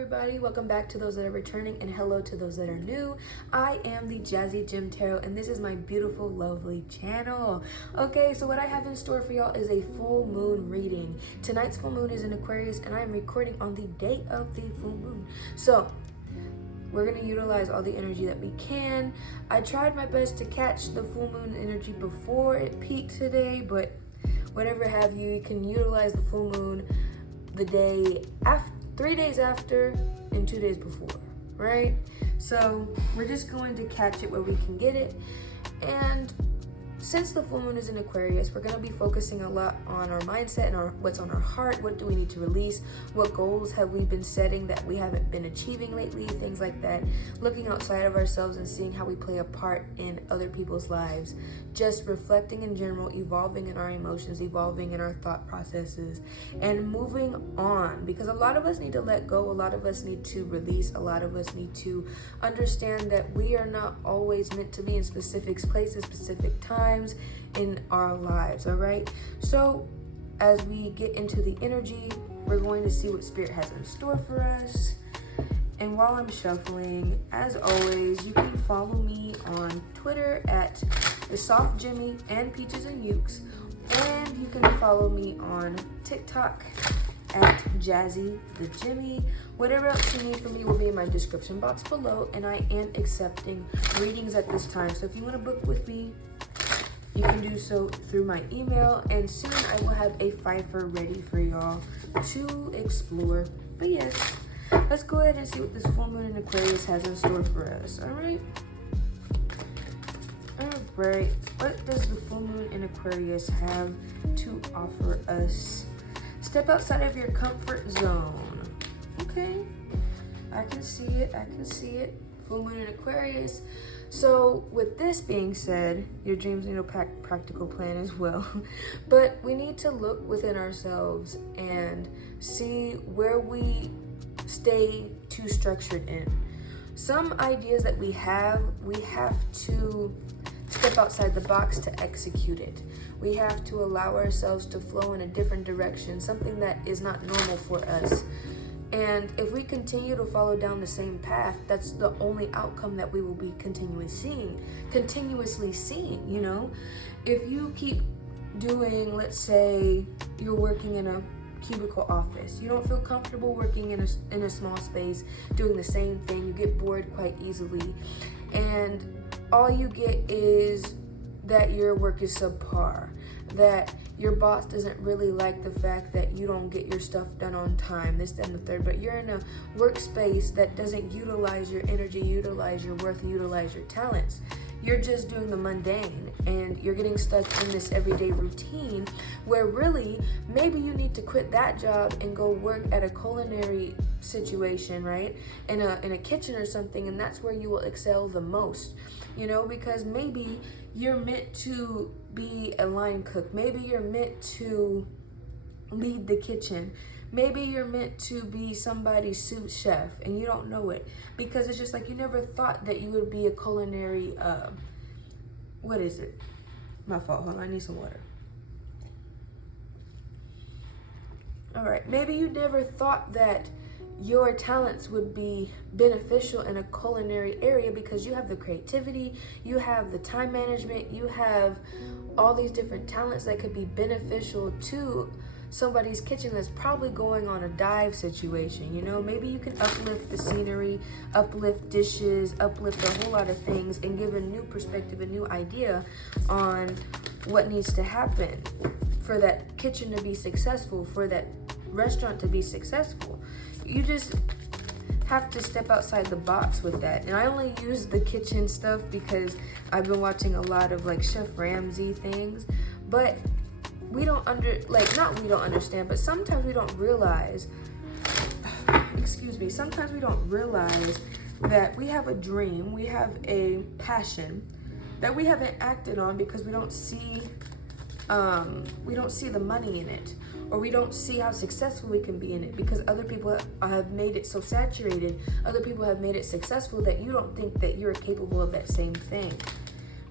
everybody, welcome back to those that are returning, and hello to those that are new. I am the Jazzy Gem Tarot, and this is my beautiful, lovely channel. Okay, so what I have in store for y'all is a full moon reading. Tonight's full moon is in Aquarius, and I am recording on the day of the full moon. So we're going to utilize all the energy that we can. I tried my best to catch the full moon energy before it peaked today, but whatever have you, you can utilize the full moon the day after, 3 days after, and 2 days before, right? So we're just going to catch it where we can get it. And since the full moon is in Aquarius, we're going to be focusing a lot on our mindset and what's on our heart. What do we need to release? What goals have we been setting that we haven't been achieving lately? Things like that. Looking outside of ourselves and seeing how we play a part in other people's lives. Just reflecting in general, evolving in our emotions, evolving in our thought processes, and moving on. Because a lot of us need to let go. A lot of us need to release. A lot of us need to understand that we are not always meant to be in specific places, specific times in our lives. All right, so as we get into the energy, we're going to see what Spirit has in store for us. And while I'm shuffling, as always, you can follow me on Twitter at the Soft Jimmy and Peaches and Ukes, and you can follow me on TikTok at Jazzy the Jimmy. Whatever else you need from me will be in my description box below, and I am accepting readings at this time. So if you want to book with me, you can do so through my email, and soon I will have a Fiverr ready for y'all to explore. But yes, let's go ahead and see what this full moon in Aquarius has in store for us. All right. What does the full moon in Aquarius have to offer us? Step outside of your comfort zone. Okay, I can see it. Full moon in Aquarius. So with this being said, your dreams need a practical plan as well. But we need to look within ourselves and see where we stay too structured in. Some ideas that we have to step outside the box to execute it. We have to allow ourselves to flow in a different direction, something that is not normal for us. And if we continue to follow down the same path, that's the only outcome that we will be continuously seeing, you know? If you keep doing, let's say you're working in a cubicle office, you don't feel comfortable working in a small space doing the same thing, you get bored quite easily, and all you get is that your work is subpar, that your boss doesn't really like the fact that you don't get your stuff done on time, this, that, and the third, but you're in a workspace that doesn't utilize your energy, utilize your worth, utilize your talents. You're just doing the mundane, and you're getting stuck in this everyday routine where really maybe you need to quit that job and go work at a culinary situation, right? In a kitchen or something, and that's where you will excel the most, you know, because maybe you're meant to be a line cook. Maybe you're meant to lead the kitchen. Maybe you're meant to be somebody's sous chef and you don't know it, because it's just like you never thought that you would be a culinary, what is it? My fault, hold on, I need some water. All right, maybe you never thought that your talents would be beneficial in a culinary area because you have the creativity, you have the time management, you have all these different talents that could be beneficial to somebody's kitchen that's probably going on a dive situation, you know? Maybe you can uplift the scenery, uplift dishes, uplift a whole lot of things, and give a new perspective, a new idea on what needs to happen for that kitchen to be successful, for that restaurant to be successful. You just have to step outside the box with that. And I only use the kitchen stuff because I've been watching a lot of like Chef Ramsay things, but we don't understand, but sometimes we don't realize, sometimes we don't realize that we have a dream, we have a passion that we haven't acted on because we don't see the money in it, or we don't see how successful we can be in it because other people have made it so saturated, other people have made it successful that you don't think that you're capable of that same thing,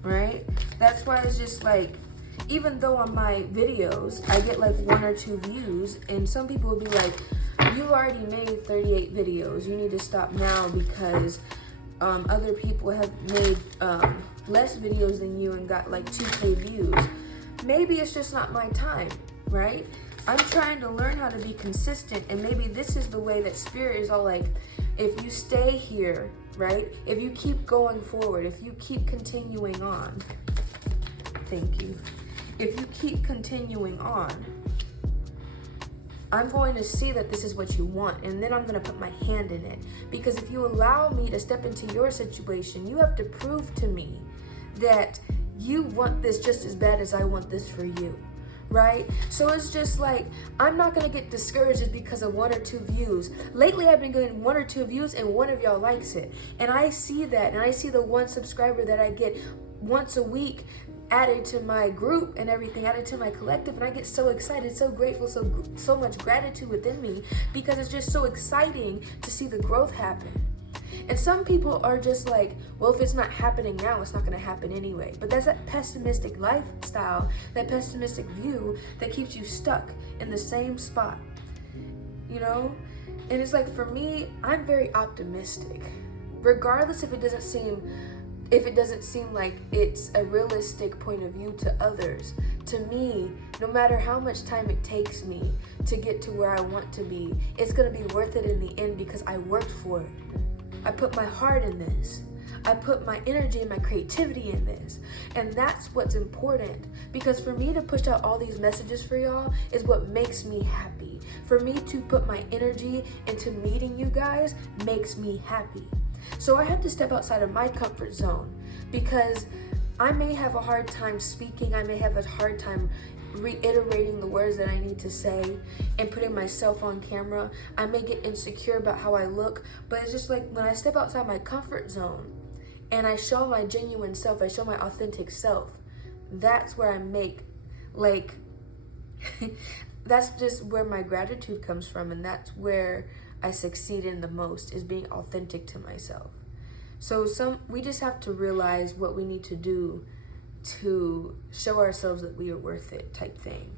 right? That's why it's just like, even though on my videos I get like 1 or 2 views, and some people will be like, you've already made 38 videos. You need to stop now because other people have made less videos than you and got like 2K views. Maybe it's just not my time, right? I'm trying to learn how to be consistent, and maybe this is the way that Spirit is all like, if you stay here, right? If you keep going forward, if you keep continuing on, thank you. If you keep continuing on, I'm going to see that this is what you want, and then I'm going to put my hand in it. Because if you allow me to step into your situation, you have to prove to me that you want this just as bad as I want this for you, right? So it's just like, I'm not going to get discouraged just because of 1 or 2 views. Lately, I've been getting 1 or 2 views, and one of y'all likes it. And I see that, and I see the 1 subscriber that I get once a week added to my group and everything, added to my collective, and I get so excited, so grateful, so much gratitude within me, because it's just so exciting to see the growth happen. And some people are just like, well, if it's not happening now, it's not going to happen anyway. But that's that pessimistic lifestyle, that pessimistic view that keeps you stuck in the same spot, you know? And it's like, for me, I'm very optimistic, regardless if it doesn't seem like it's a realistic point of view to others. To me, no matter how much time it takes me to get to where I want to be, it's going to be worth it in the end because I worked for it. I put my heart in this. I put my energy and my creativity in this. And that's what's important, because for me to push out all these messages for y'all is what makes me happy. For me to put my energy into meeting you guys makes me happy. So I have to step outside of my comfort zone, because I may have a hard time speaking. I may have a hard time reiterating the words that I need to say and putting myself on camera. I may get insecure about how I look, but it's just like when I step outside my comfort zone and I show my genuine self, I show my authentic self, that's where I make, like, that's just where my gratitude comes from, and that's where I succeed in the most, is being authentic to myself. So we just have to realize what we need to do to show ourselves that we are worth it, type thing.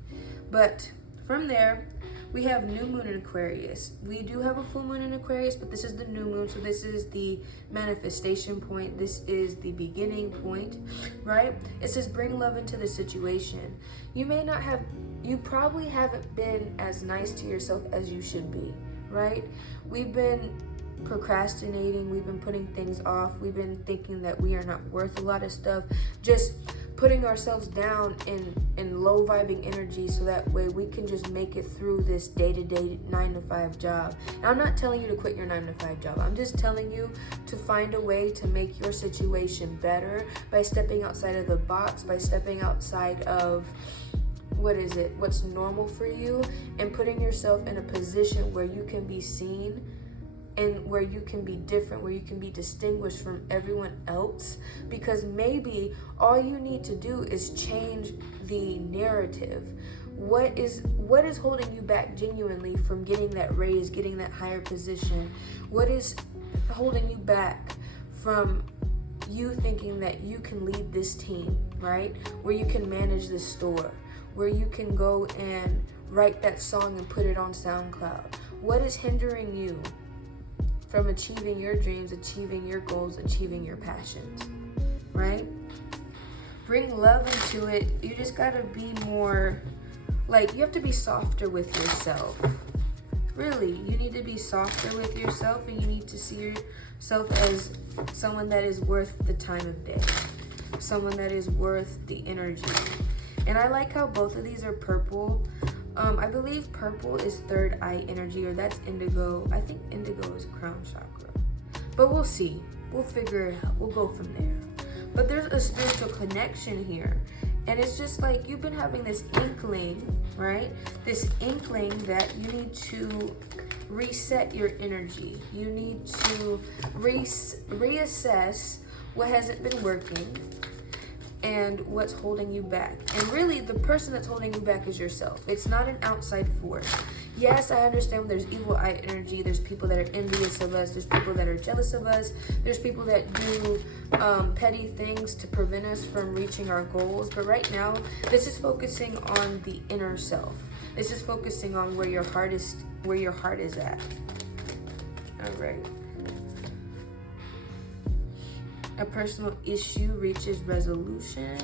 But from there, we have new moon in Aquarius. We do have a full moon in Aquarius, but this is the new moon, so this is the manifestation point. This is the beginning point, right? It says bring love into the situation. You probably haven't been as nice to yourself as you should be, right? We've been procrastinating, we've been putting things off, we've been thinking that we are not worth a lot of stuff, just putting ourselves down in low vibing energy so that way we can just make it through this day-to-day 9-to-5 job. And I'm not telling you to quit your 9-to-5 job. I'm just telling you to find a way to make your situation better by stepping outside of the box, by stepping outside of what's normal for you, and putting yourself in a position where you can be seen and where you can be different, where you can be distinguished from everyone else. Because maybe all you need to do is change the narrative. What is holding you back genuinely from getting that raise, getting that higher position? What is holding you back from you thinking that you can lead this team, right? Where you can manage this store, where you can go and write that song and put it on SoundCloud? What is hindering you from achieving your dreams, achieving your goals, achieving your passions, right? Bring love into it. You just gotta be more, like, you have to be softer with yourself. Really, you need to be softer with yourself, and you need to see yourself as someone that is worth the time of day, someone that is worth the energy. And I like how both of these are purple. I believe purple is third eye energy, or that's indigo. I think indigo is crown chakra. But we'll see. We'll figure it out. We'll go from there. But there's a spiritual connection here. And it's just like you've been having this inkling, right? This inkling that you need to reset your energy. You need to reassess what hasn't been working. and what's holding you back. And really, the person that's holding you back is yourself. It's not an outside force. Yes, I understand there's evil eye energy. There's people that are envious of us. There's people that are jealous of us. There's people that do petty things to prevent us from reaching our goals. But right now, this is focusing on the inner self. This is focusing on where your heart is at. All right. A personal issue reaches resolution.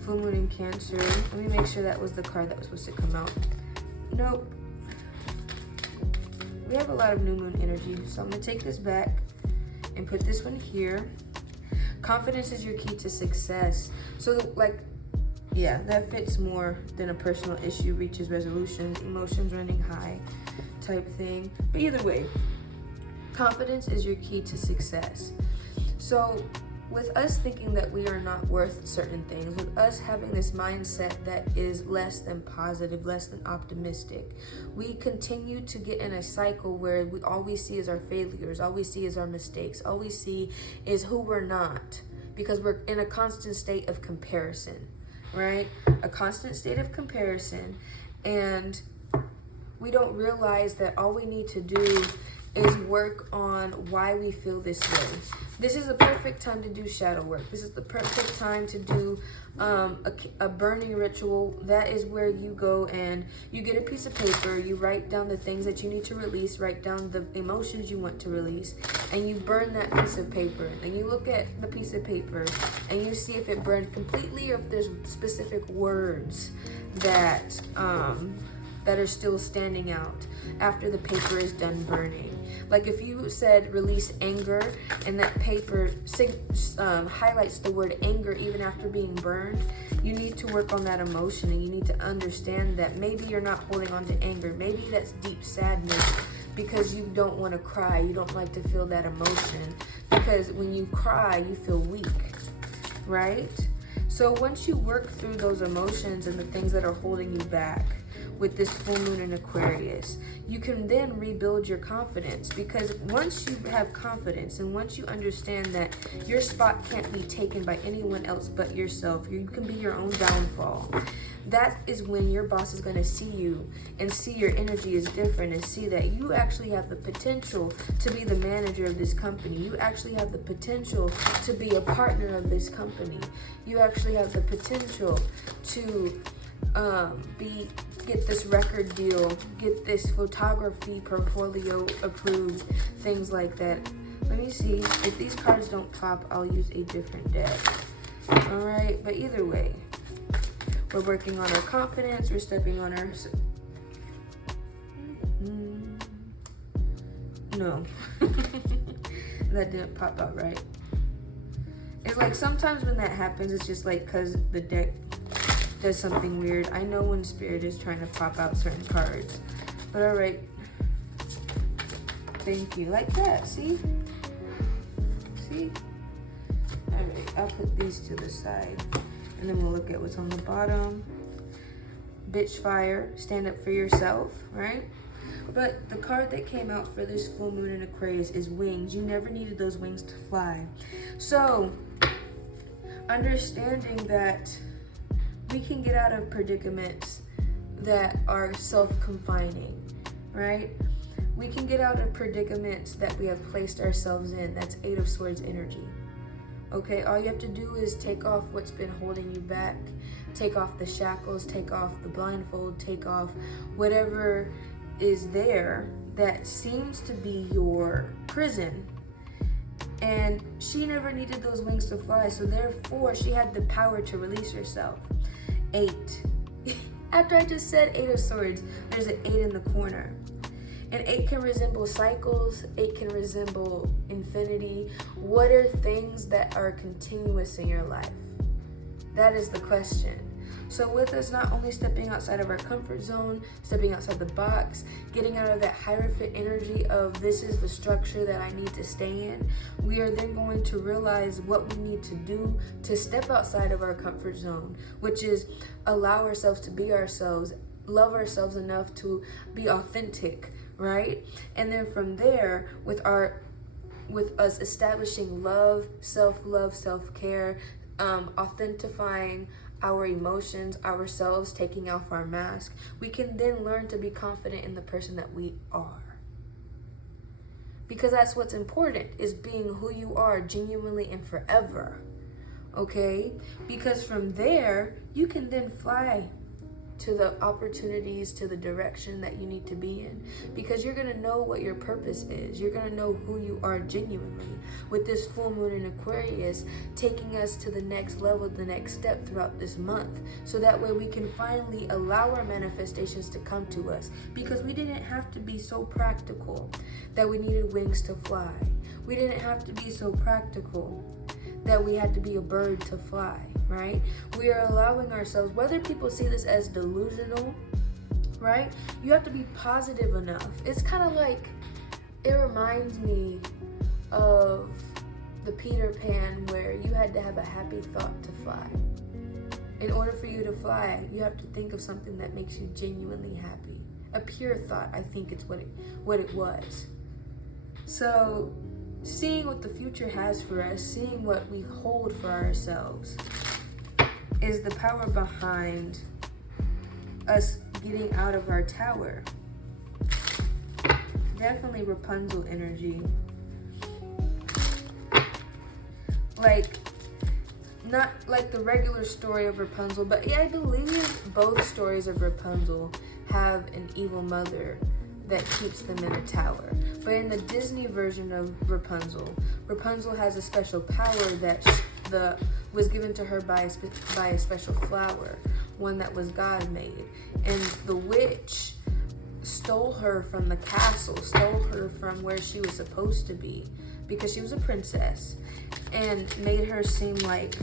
Full moon in Cancer. Let me make sure that was the card that was supposed to come out. Nope. We have a lot of new moon energy, so I'm going to take this back and put this one here. Confidence is your key to success. So, like, yeah, that fits more than a personal issue reaches resolution, emotions running high type thing. But either way, confidence is your key to success. So with us thinking that we are not worth certain things, with us having this mindset that is less than positive, less than optimistic, we continue to get in a cycle where all we see is our failures, all we see is our mistakes, all we see is who we're not, because we're in a constant state of comparison, right? A constant state of comparison, and we don't realize that all we need to do is work on why we feel this way. This is the perfect time to do shadow work. This is the perfect time to do a burning ritual. That is where you go and you get a piece of paper, you write down the things that you need to release, write down the emotions you want to release, and you burn that piece of paper. And you look at the piece of paper and you see if it burned completely or if there's specific words that are still standing out after the paper is done burning. Like if you said release anger and that paper highlights the word anger even after being burned, you need to work on that emotion, and you need to understand that maybe you're not holding on to anger. Maybe that's deep sadness because you don't want to cry. You don't like to feel that emotion because when you cry, you feel weak, right? So once you work through those emotions and the things that are holding you back, with this full moon in Aquarius, you can then rebuild your confidence, because once you have confidence and once you understand that your spot can't be taken by anyone else but yourself, you can be your own downfall, that is when your boss is going to see you and see your energy is different and see that you actually have the potential to be the manager of this company. You actually have the potential to be a partner of this company. You actually have the potential to get this record deal, get this photography portfolio approved, things like that. Let me see. If these cards don't pop, I'll use a different deck. Alright, but either way, we're working on our confidence, we're stepping on our... No. That didn't pop out right. It's like sometimes when that happens, it's just like because the deck does something weird. I know when Spirit is trying to pop out certain cards. But alright. Thank you. Like that. See? See? Alright. I'll put these to the side. And then we'll look at what's on the bottom. Bitch fire. Stand up for yourself. Right? But the card that came out for this full moon in Aquarius is wings. You never needed those wings to fly. So, understanding that we can get out of predicaments that are self-confining, right? We can get out of predicaments that we have placed ourselves in. That's Eight of Swords energy. Okay, all you have to do is take off what's been holding you back. Take off the shackles, take off the blindfold, take off whatever is there that seems to be your prison. And she never needed those wings to fly, so therefore she had the power to release herself. 8. After I just said 8 of Swords, there's an 8 in the corner. And 8 can resemble cycles, 8 can resemble infinity. What are things that are continuous in your life? That is the question. So with us not only stepping outside of our comfort zone, stepping outside the box, getting out of that Hierophant energy of this is the structure that I need to stay in, we are then going to realize what we need to do to step outside of our comfort zone, which is allow ourselves to be ourselves, love ourselves enough to be authentic, right? And then from there, with us establishing love, self-care, authentifying our emotions, ourselves, taking off our mask, we can then learn to be confident in the person that we are. Because that's what's important, is being who you are genuinely and forever. Okay? Because from there, you can then fly to the opportunities, to the direction that you need to be in. Because you're going to know what your purpose is. You're going to know who you are genuinely. With this full moon in Aquarius taking us to the next level, the next step throughout this month. So that way we can finally allow our manifestations to come to us. Because we didn't have to be so practical that we needed wings to fly. We didn't have to be so practical that we had to be a bird to fly, right? We are allowing ourselves, whether people see this as delusional, right? You have to be positive enough. It's kind of like, it reminds me of the Peter Pan where you had to have a happy thought to fly. In order for you to fly, you have to think of something that makes you genuinely happy. A pure thought, I think it's what it was. So, seeing what the future has for us, seeing what we hold for ourselves, is the power behind us getting out of our tower. Definitely Rapunzel energy. Like, not like the regular story of Rapunzel, but yeah, I believe both stories of Rapunzel have an evil mother that keeps them in a tower. But in the Disney version of Rapunzel, Rapunzel has a special power that was given to her by a special flower, one that was God made. And the witch stole her from the castle, stole her from where she was supposed to be, because she was a princess, and made her seem like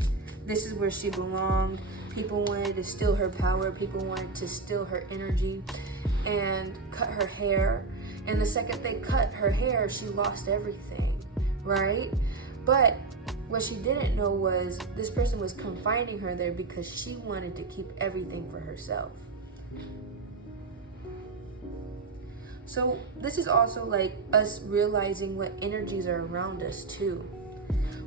this is where she belonged. People wanted to steal her power, people wanted to steal her energy, and cut her hair. And the second they cut her hair, she lost everything, right? But what she didn't know was this person was confining her there because she wanted to keep everything for herself. So this is also like us realizing what energies are around us too.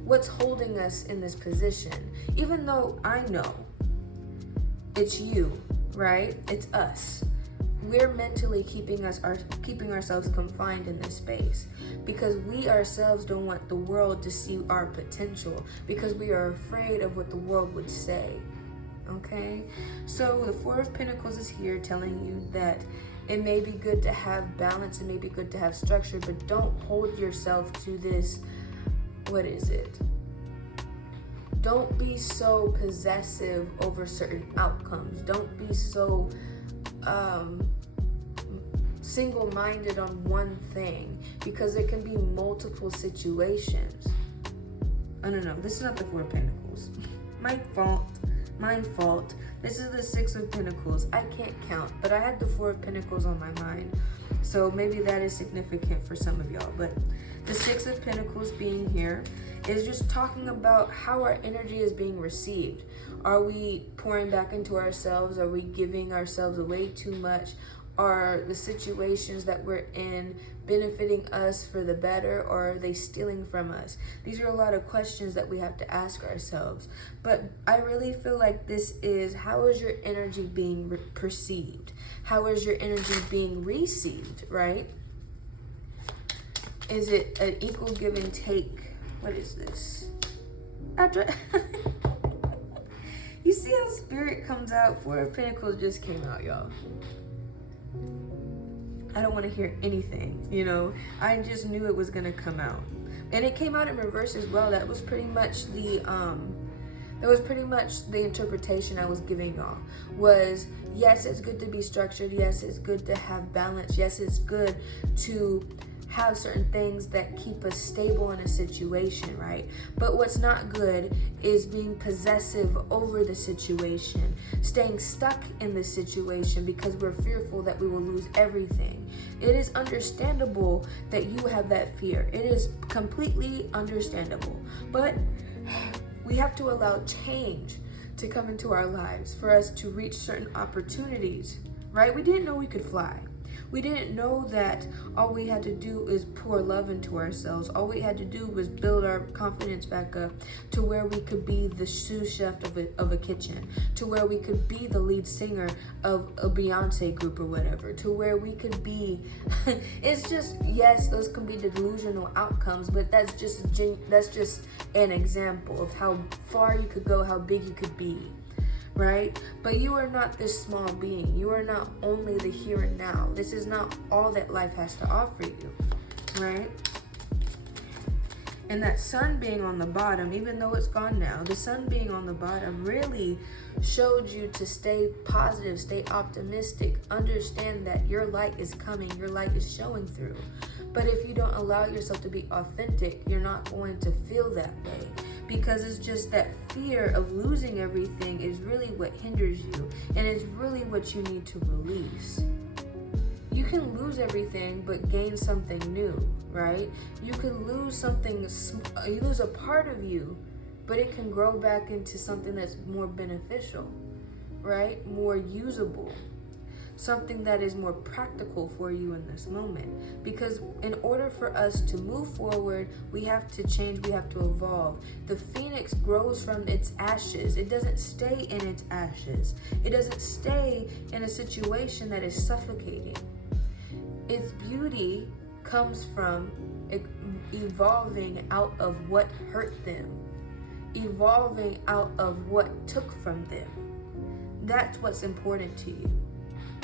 What's holding us in this position? Even though I know it's you, right? It's us. We're mentally keeping ourselves confined in this space because we ourselves don't want the world to see our potential, because we are afraid of what the world would say. Okay? So the Four of Pentacles is here telling you that it may be good to have balance, it may be good to have structure, but don't hold yourself to this, what is it? Don't be so possessive over certain outcomes. Don't be so single-minded on one thing, because there can be multiple situations. Oh, no, this is not the Four of Pentacles. My fault. This is the Six of Pentacles. I can't count, but I had the Four of Pentacles on my mind, so maybe that is significant for some of y'all. But the Six of Pentacles being here is just talking about how our energy is being received. Are we pouring back into ourselves? Are we giving ourselves away too much? Are the situations that we're in benefiting us for the better, or are they stealing from us? These are a lot of questions that we have to ask ourselves. But I really feel like this is, how is your energy being perceived? How is your energy being received, right? Is it an equal give and take? What is this? You see how Spirit comes out? Four of Pentacles just came out, y'all. I don't want to hear anything, you know. I just knew it was going to come out. And it came out in reverse as well. That was pretty much the interpretation I was giving y'all. Was, yes, it's good to be structured. Yes, it's good to have balance. Yes, it's good to have certain things that keep us stable in a situation, right? But what's not good is being possessive over the situation, staying stuck in the situation because we're fearful that we will lose everything. It is understandable that you have that fear. It is completely understandable. But we have to allow change to come into our lives for us to reach certain opportunities, right? We didn't know we could fly. We didn't know that all we had to do is pour love into ourselves. All we had to do was build our confidence back up to where we could be the sous chef of a kitchen, to where we could be the lead singer of a Beyonce group or whatever, to where we could be, it's just, yes, those can be delusional outcomes, but that's just an example of how far you could go, how big you could be. Right? But you are not this small being. You are not only the here and now. This is not all that life has to offer you. Right? And that sun being on the bottom, even though it's gone now, the sun being on the bottom really showed you to stay positive, stay optimistic, understand that your light is coming, your light is showing through. But if you don't allow yourself to be authentic, you're not going to feel that way. Because it's just that fear of losing everything is really what hinders you, and it's really what you need to release. You can lose everything but gain something new, right? You can lose something, you lose a part of you, but it can grow back into something that's more beneficial, right? More usable. Something that is more practical for you in this moment. Because in order for us to move forward, we have to change, we have to evolve. The phoenix grows from its ashes. It doesn't stay in its ashes. It doesn't stay in a situation that is suffocating. Its beauty comes from evolving out of what hurt them, evolving out of what took from them. That's what's important to you.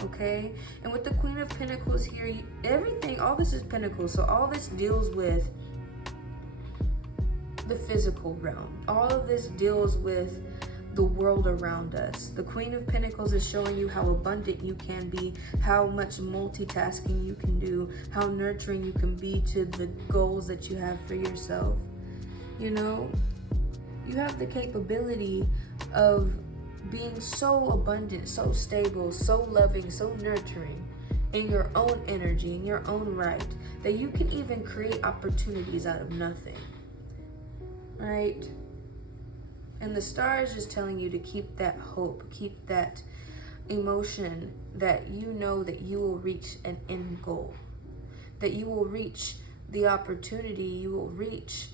Okay, and with the Queen of Pentacles here, everything, all this is Pentacles, so all this deals with the physical realm. All of this deals with the world around us. The Queen of Pentacles is showing you how abundant you can be, how much multitasking you can do, how nurturing you can be to the goals that you have for yourself. You know, you have the capability of being so abundant, so stable, so loving, so nurturing in your own energy, in your own right, that you can even create opportunities out of nothing, right? And the star is just telling you to keep that hope, keep that emotion that you know that you will reach an end goal, that you will reach the opportunity, you will reach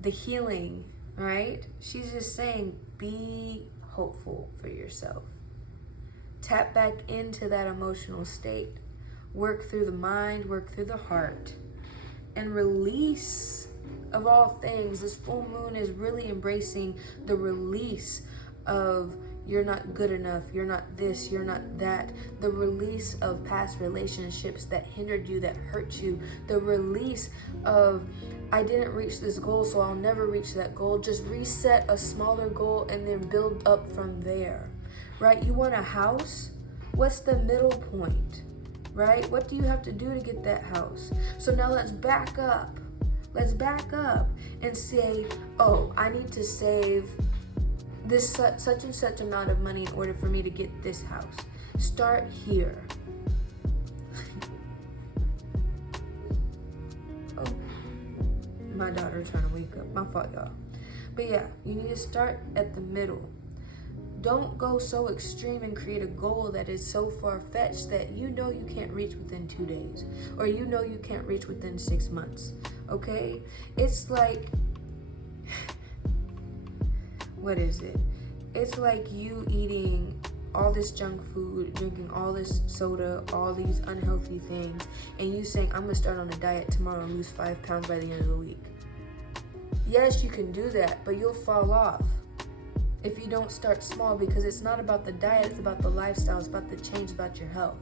the healing, right? She's just saying, be hopeful for yourself. Tap back into that emotional state. Work through the mind, work through the heart, and release. Of all things, this full moon is really embracing the release of you're not good enough, you're not this, you're not that. The release of past relationships that hindered you, that hurt you. The release of, I didn't reach this goal, so I'll never reach that goal. Just reset a smaller goal and then build up from there, right? You want a house? What's the middle point, right? What do you have to do to get that house? So now let's back up. Let's back up and say, oh, I need to save this such and such amount of money in order for me to get this house. Start here. Oh, my daughter trying to wake up. My fault, y'all. But yeah, you need to start at the middle. Don't go so extreme and create a goal that is so far-fetched that you know you can't reach within 2 days, or you know you can't reach within 6 months. Okay? It's like, what is it? It's like you eating all this junk food, drinking all this soda, all these unhealthy things, and you saying, I'm gonna start on a diet tomorrow and lose 5 pounds by the end of the week. Yes, you can do that, but you'll fall off if you don't start small, because it's not about the diet, it's about the lifestyle, it's about the change, about your health.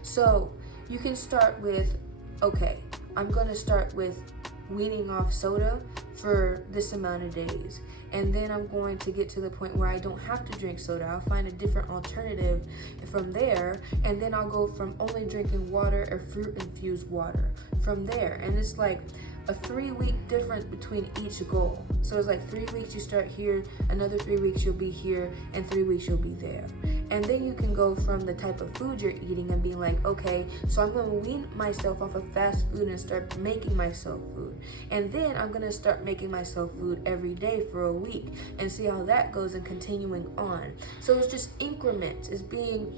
So you can start with, okay, I'm gonna start with weaning off soda for this amount of days, and then I'm going to get to the point where I don't have to drink soda. I'll find a different alternative from there, and then I'll go from only drinking water or fruit infused water from there. And it's like a 3-week difference between each goal. So it's like 3 weeks you start here, another 3 weeks you'll be here, and 3 weeks you'll be there. And then you can go from the type of food you're eating and being like, okay, so I'm gonna wean myself off of fast food and start making myself food. And then I'm gonna start making myself food every day for a week and see how that goes, and continuing on. So it's just increments. It's being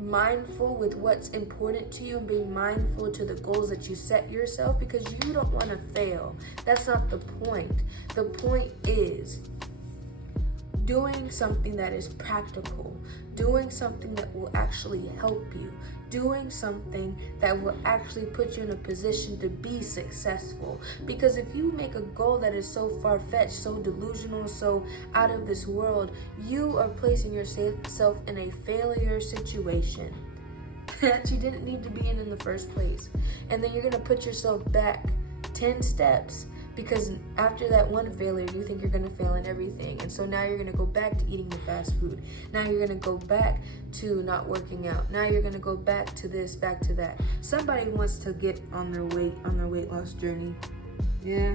mindful with what's important to you and being mindful to the goals that you set yourself, because you don't want to fail. That's not the point. The point is doing something that is practical, doing something that will actually help you, doing something that will actually put you in a position to be successful. Because if you make a goal that is so far-fetched, so delusional, so out of this world, you are placing yourself in a failure situation that you didn't need to be in the first place. And then you're going to put yourself back 10 steps, because after that one failure, you think you're going to fail in everything. And so now you're going to go back to eating the fast food. Now you're going to go back to not working out. Now you're going to go back to this, back to that. Somebody wants to get on their weight loss journey. Yeah,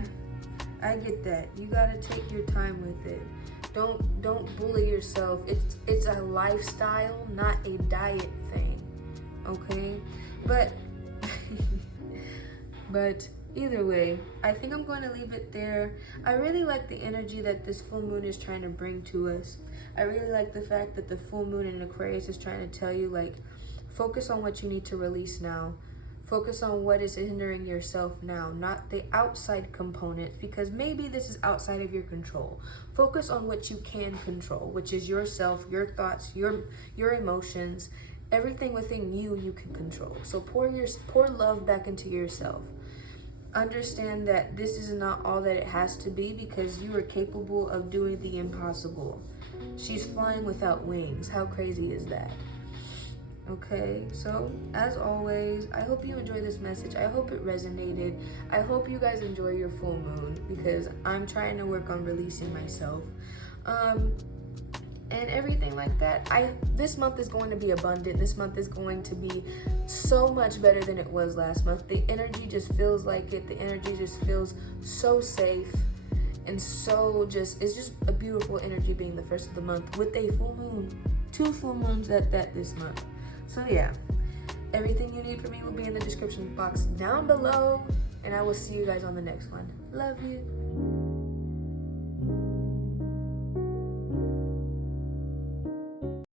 I get that. You got to take your time with it. Don't bully yourself. It's a lifestyle, not a diet thing. Okay? But either way, I think I'm going to leave it there. I really like the energy that this full moon is trying to bring to us. I really like the fact that the full moon in Aquarius is trying to tell you, like, focus on what you need to release now. Focus on what is hindering yourself now, not the outside components, because maybe this is outside of your control. Focus on what you can control, which is yourself, your thoughts, your emotions, everything within you can control. So pour love back into yourself. Understand that this is not all that it has to be, because you are capable of doing the impossible. She's flying without wings. How crazy is that? Okay, so as always, I hope you enjoyed this message. I hope it resonated. I hope you guys enjoy your full moon, because I'm trying to work on releasing myself. And everything like that. This month is going to be abundant. This month is going to be so much better than it was last month. The energy just feels like it. The energy just feels so safe, and it's just a beautiful energy being the first of the month with a full moon. 2 full moons at that this month. So yeah, everything you need from me will be in the description box down below, and I will see you guys on the next one. Love you.